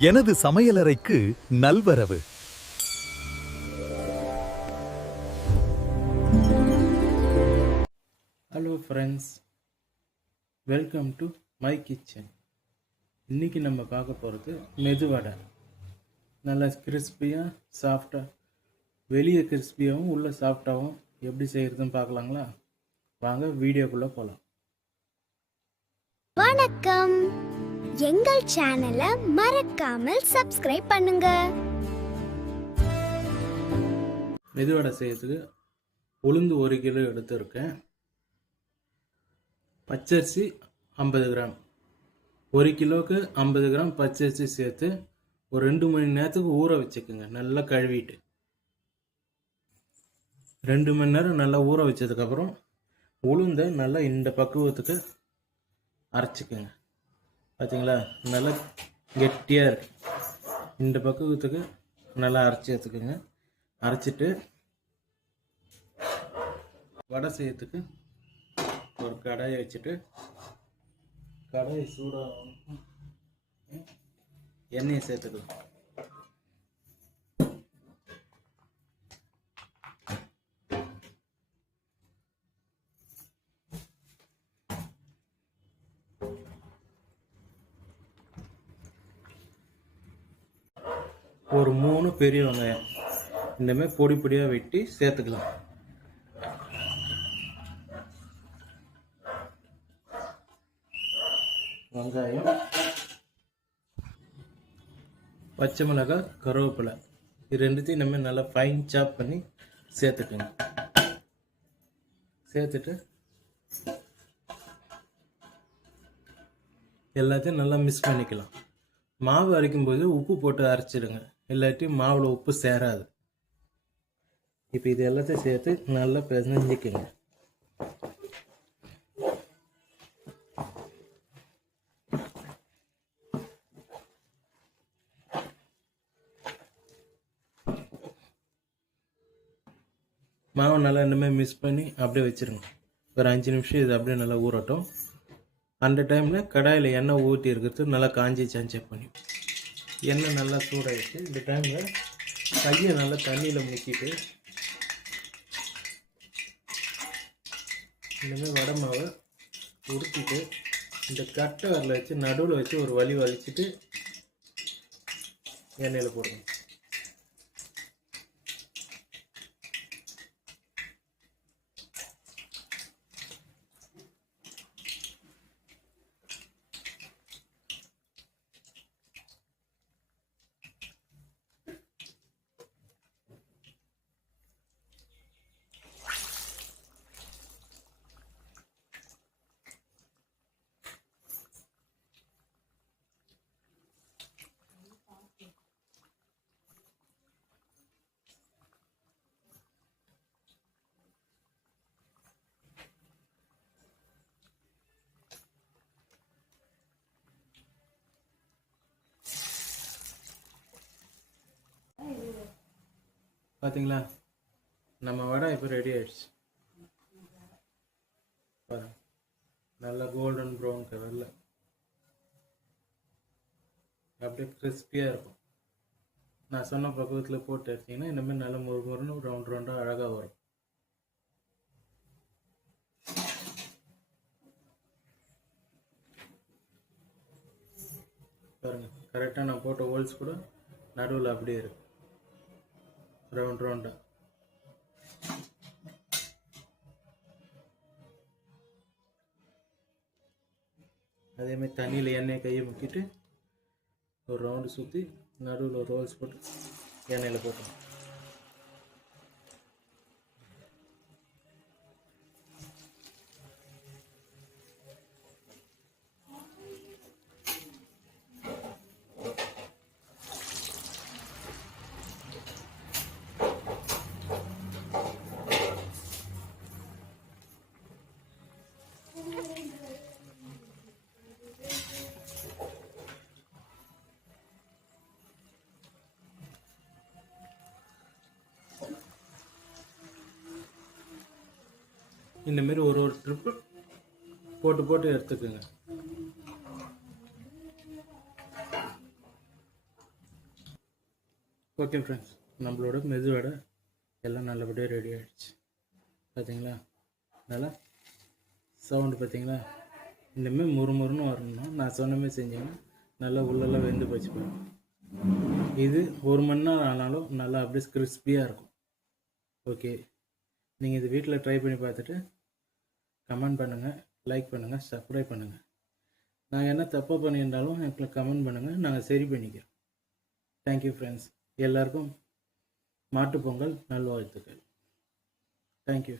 எனது சமையலறைக்கு நல்வரவு. Hello friends, welcome to my kitchen. இன்றைக்கி நம்ம பார்க்க போகிறது மெதுவடை. நல்லா கிறிஸ்பியாக சாஃப்டாக, வெளியே கிறிஸ்பியாகவும் உள்ள சாஃப்டாகவும் எப்படி செய்கிறதுன்னு பார்க்கலாங்களா? வாங்க வீடியோக்குள்ளே போகலாம். வணக்கம், எங்கள் சேனலை மறக்காமல் சப்ஸ்கிரைப் பண்ணுங்க. மெதுவடை செய்யறதுக்கு உளுந்து 1 கிலோ எடுத்துருக்கேன். பச்சரிசி 50 கிராம். 1 கிலோவுக்கு 50 கிராம் பச்சரிசி சேர்த்து ஒரு 2 மணி நேரத்துக்கு ஊற வச்சுக்கோங்க. நல்லா கழுவிட்டு 2 மணி நேரம் நல்லா ஊற வச்சதுக்கப்புறம் உளுந்தை நல்லா இந்த பக்குவத்துக்கு அரைச்சிக்கோங்க. பார்த்தீங்களா, நல்லா கெட்டியாக இருக்கு. இந்த பக்குவத்துக்கு நல்லா அரைச்சி எடுத்துக்கோங்க. அரைச்சிட்டு வடை செய்யறதுக்கு ஒரு கடாயை வச்சுட்டு, கடாயை சூடாக எண்ணெயை சேர்த்துக்கலாம். ஒரு 3 பெரிய வெங்காயம் இந்தமாதிரி பொடி பொடியாக வெட்டி சேர்த்துக்கலாம். வெங்காயம், பச்சை மிளகாய், கருவேப்பிலை, இது ரெண்டுத்தையும் நம்ம நல்லா ஃபைன் சாப் பண்ணி சேர்த்துக்கணும். சேர்த்துட்டு எல்லாத்தையும் நல்லா மிக்ஸ் பண்ணிக்கலாம். மாவு அரைக்கும்போது உப்பு போட்டு அரைச்சிடுங்க, இல்லாட்டி மாவில் உப்பு சேராது. இப்போ இது எல்லாத்தையும் சேர்த்து நல்லா பிசைஞ்சிக்கங்க. மாவு நல்லா இனிமேல் மிக்ஸ் பண்ணி அப்படியே வச்சுருங்க. ஒரு 5 நிமிஷம் இது அப்படியே நல்லா ஊறட்டும். அந்த டைமில் கடாயில் எண்ணெய் ஊற்றி இருக்கிறது நல்லா காஞ்சிச்சான்னு செக் பண்ணி, எண்ணெய் நல்லா சூடாகிடுச்சு. இந்த டைமில் கையை நல்லா தண்ணியில் முக்கிட்டு இந்தமாதிரி வடை மாவை உடுத்திட்டு இந்த கட்டை வரல வச்சு நடுவில் வச்சு ஒரு வலி வலிச்சுட்டு எண்ணெயில் போடுங்க. பார்த்தீங்களா, நம்ம வடை இப்போ ரெடி ஆயிடுச்சு. பாருங்க, நல்லா கோல்டன் ப்ரௌன் கலரில் அப்படியே கிறிஸ்பியாக இருக்கும். நான் சொன்ன பக்குவத்தில் போட்டு எடுத்தீங்கன்னா இனிமேல் நல்ல முறுமுறுன்னு ரவுண்ட் ரவுண்டாக அழகாக வரும். பாருங்கள், கரெக்டாக நான் போட்ட ஹோல்ஸ் கூட நடுவில் அப்படியே இருக்கு, ரவுண்ட் ரவுண்டாக. அதேமாதிரி தண்ணியில் எண்ணெய் கையை முக்கிட்டு ஒரு ரவுண்டு சுற்றி நடுவில் ஒரு ரோல்ஸ் போட்டு எண்ணெயில் போட்டோம். இந்தமாரி ஒரு ட்ரிப்பு போட்டு எடுத்துக்கோங்க. ஓகே ஃப்ரெண்ட்ஸ், நம்மளோட மெதுவடை எல்லாம் நல்லபடியாக ரெடி ஆகிடுச்சு. பார்த்தீங்களா, நல்லா சவுண்டு பார்த்தீங்களா? இந்தமாரி முறுமுறுன்னு வரணும்னா நான் சொன்னமாரி செஞ்சீங்கன்னா நல்லா உள்ளெல்லாம் வெந்து போச்சு பாருங்க. இது 1 மணி நேரம் ஆனாலும் நல்லா அப்படியே கிறிஸ்பியாக இருக்கும். ஓகே, நீங்கள் இது வீட்டில் ட்ரை பண்ணி பார்த்துட்டு கமெண்ட் பண்ணுங்கள், லைக் பண்ணுங்கள், சப்ஸ்கிரைப் பண்ணுங்கள். நாங்கள் என்ன தப்பாக பண்ணியிருந்தாலும் எங்களுக்கு கமெண்ட் பண்ணுங்கள், நாங்கள் சரி பண்ணிக்கிறோம். Thank you friends. எல்லாருக்கும் மாட்டுப்பொங்கல் நல்வாழ்த்துக்கள். தேங்க்யூ.